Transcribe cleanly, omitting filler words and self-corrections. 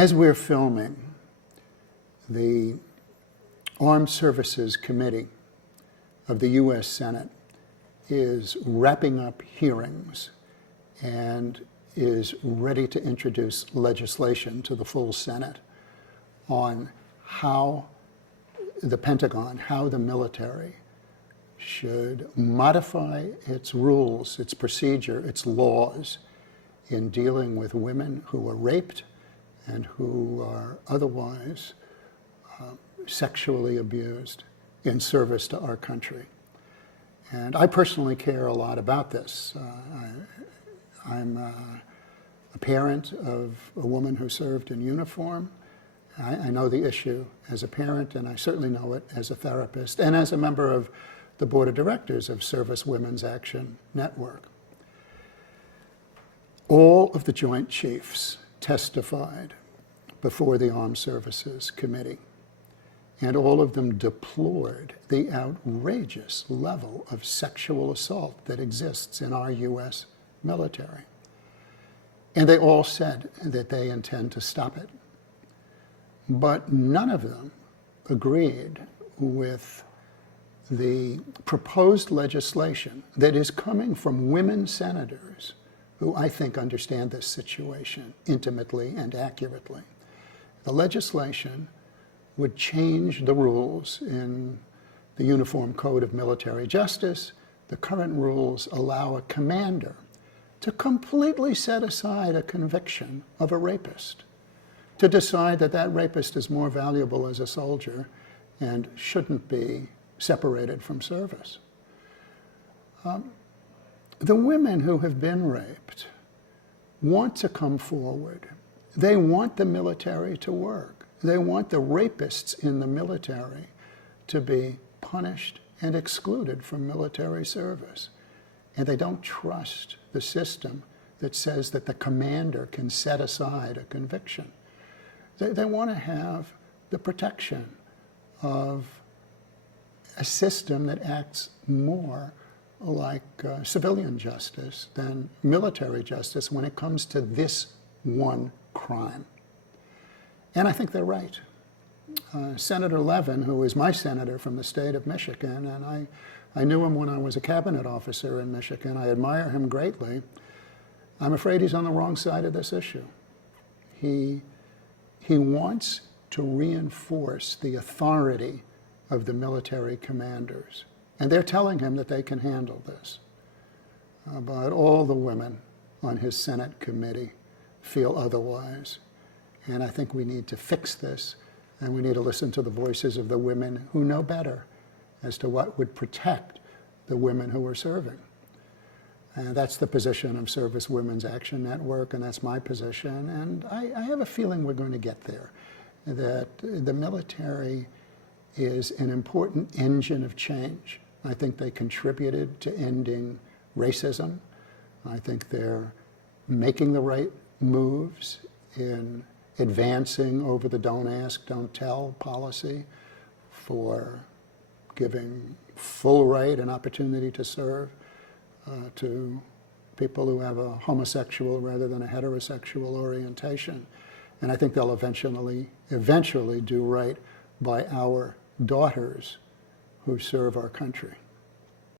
As we're filming, the Armed Services Committee of the U.S. Senate is wrapping up hearings and is ready to introduce legislation to the full Senate on how the Pentagon, how the military should modify its rules, its procedure, its laws in dealing with women who are raped and who are otherwise sexually abused in service to our country. And I personally care a lot about this. I'm a parent of a woman who served in uniform. I know the issue as a parent, and I certainly know it as a therapist and as a member of the board of directors of Service Women's Action Network. All of the Joint Chiefs testified before the Armed Services Committee, and all of them deplored the outrageous level of sexual assault that exists in our U.S. military. And they all said that they intend to stop it. But none of them agreed with the proposed legislation that is coming from women senators who I think understand this situation intimately and accurately. The legislation would change the rules in the Uniform Code of Military Justice. The current rules allow a commander to completely set aside a conviction of a rapist, to decide that that rapist is more valuable as a soldier and shouldn't be separated from service. The women who have been raped want to come forward. They want the military to work. They want the rapists in the military to be punished and excluded from military service. And they don't trust the system that says that the commander can set aside a conviction. They want to have the protection of a system that acts more like civilian justice than military justice when it comes to this one crime. And I think they're right. Senator Levin, who is my senator from the state of Michigan, and I knew him when I was a cabinet officer in Michigan. I admire him greatly. I'm afraid he's on the wrong side of this issue. He wants to reinforce the authority of the military commanders. And they're telling him that they can handle this. But all the women on his Senate committee feel otherwise. And I think we need to fix this, and we need to listen to the voices of the women who know better as to what would protect the women who are serving. And that's the position of Service Women's Action Network, and that's my position. And I have a feeling we're going to get there, that the military is an important engine of change. I think they contributed to ending racism. I think they're making the right moves in advancing over the don't ask, don't tell policy for giving full right and opportunity to serve to people who have a homosexual rather than a heterosexual orientation. And I think they'll eventually do right by our daughters who serve our country.